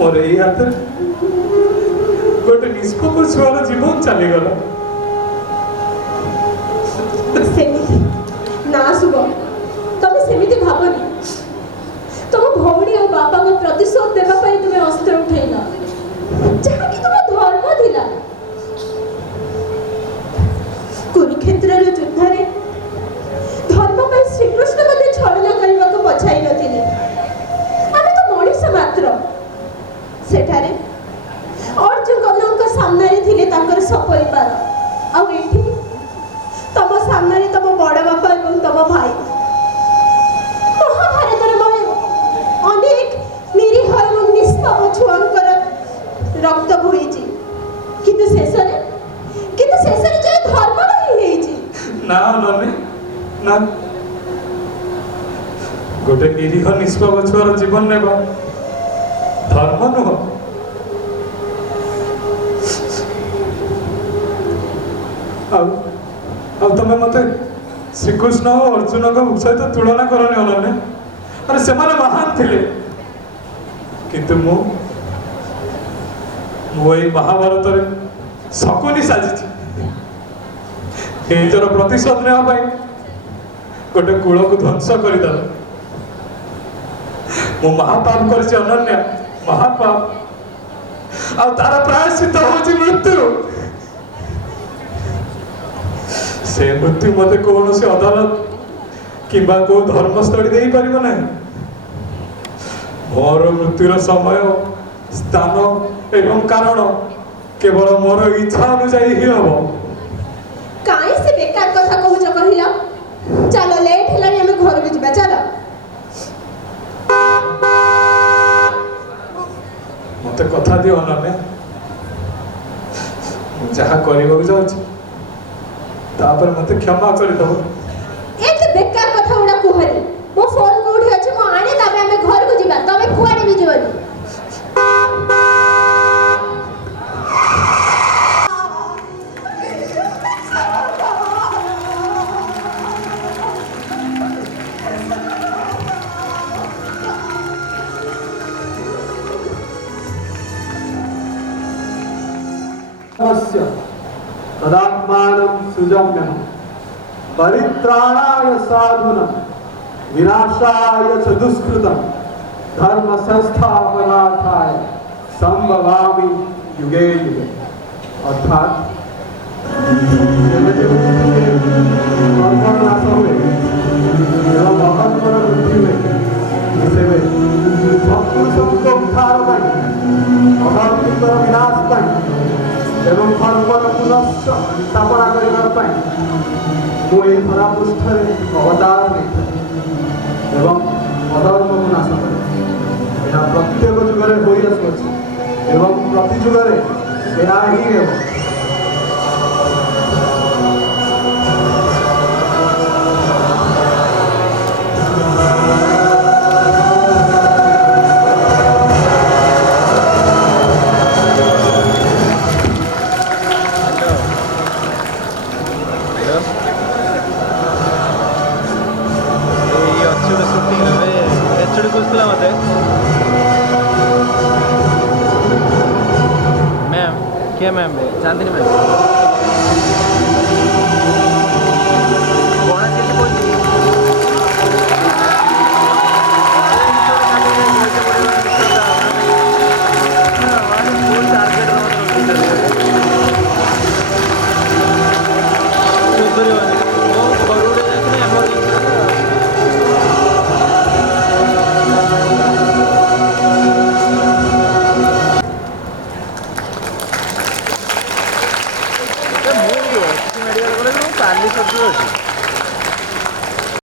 ମୋର ଏଇ ହାତରେ ଗୋଟେ ନିଷ୍ପାପ ଛୁଆର ଜୀବନ ଚାଲିଗଲା। ସେମିତି ନା ଶୁଭ, ତମେ ସେମିତି ଭାବନି। ତମ ଭଉଣୀ ଆଉ ବାପାଙ୍କ ପ୍ରତିଶୋଧ ଦେବା ପାଇଁ ତୁମେ ଅସ୍ତ୍ର ଉଠେଇଲ, ଯାହାକି ତୁମ ଧର୍ମ ଥିଲା। କୁରୁକ୍ଷେତ୍ରର ଯୁଦ୍ଧରେ ଧର୍ମ ପାଇଁ ଶ୍ରୀକୃଷ୍ଣ ମଧ୍ୟ ଛଳନା କରିବାକୁ ପଛାଇ ନଥିଲେ। ଆମେ ତ ମଣିଷ ମାତ୍ର। ସେଠାରେ ଅର୍ଜୁନଙ୍କ ସାମ୍ନାରେ ଥିଲେ ତାଙ୍କର ସପରିବାର, ଆଉ ଏଠି ତମ ସାମ୍ନାରେ ତମ ବଡ଼ ବାପା ଏବଂ ତମ ଭାଇ। ମହାଭାରତର ଅନେକ ନିରୀହ ଏବଂ ନିଷ୍ପାପ ଛୁଆଙ୍କର ରକ୍ତ ବୋହିଛି, କିନ୍ତୁ ଶେଷରେ ଯେ ଧର୍ମର ହିଁ ହେଇଛି। ନା ନନି, ନା, ଗୋଟେ ନିରୀହ ନିଷ୍ପାପ ଛୁଆର ଜୀବନ ନେବା ଧର୍ମ ନୁହଁ। ଆଉ ତମେ ମତେ ଶ୍ରୀକୃଷ୍ଣ ଓ ଅର୍ଜୁନଙ୍କ ସହିତ ତୁଳନା କରନି ଅନନ୍ୟା। ଆରେ ସେମାନେ ମହାନ ଥିଲେ, କିନ୍ତୁ ମୁଁ ଏଇ ମହାଭାରତରେ ଶକୁନି ସାଜିଛି। ନିଜର ପ୍ରତିଶୋଧ ନେବା ପାଇଁ ଗୋଟେ କୂଳକୁ ଧ୍ୱଂସ କରିଦେଲା। ମୁଁ ମହାପାପ କରିଛି ଅନନ୍ୟା, ମହାପାପ। ଆଉ ତାର ପ୍ରାୟଶ୍ଚିତ ହଉଛି ମୃତ୍ୟୁ। ସେ ମୃତ୍ୟୁ ମତେ କୌଣସି ଅଦାଲତ କିମ୍ବା କୋଉ ଧର୍ମସ୍ଥଳୀ ଦେଇପାରିବ ନାହିଁ। ମୋର ମୃତ୍ୟୁର ସମୟ, ସ୍ଥାନ ଏବଂ କାରଣ କେବଳ ମୋର ଇଚ୍ଛା ଅନୁଯାୟୀ ହିଁ ହବ। କାହିଁ ସେ ବେକାର କଥା କହୁଛ କହିଲ? ଚାଲ, ଲେଟ୍ ହେଲାଣି, ଆମେ ଘରକୁ ଯିବା, ଚାଲ। ମତେ କଥା ଦିଅ ଅନନ୍ୟା, ମୁଁ ଯାହା କରିବାକୁ ଯାଉଛି ତାପରେ ମତେ କ୍ଷମା କରିଦବ। ଏତେ ବେକାର କଥା ଗୁଡା କୁହନି। ମୋ ଫୋନ କୋଉଠି ଅଛି, ମୁଁ ଆଣେ, ତାପରେ ଆମେ ଘରକୁ ଯିବା। ତମେ କୁଆଡେ ବି ଯିବନି। तदात्मानं सुजम्यं परित्राणाय साधूनां विनाशाय च दुष्कृतं धर्म संस्थापनार्थाय संभवामि युगे युगे। अर्थात नाश हुए एवं अकर्मर वृद्धि हुए, सत्पुरुषों उद्धार अधर्मिकर विनाश एवं धर्मर पुनश्च स्थापना करने मुझे धरा पृष्ठ अवतार नहीं एवं अधर्म को नाश करे। यह प्रत्येक जुगे हो एवं प्रति जुगे यह ही है। मैम क्या मैम चांदनी मैम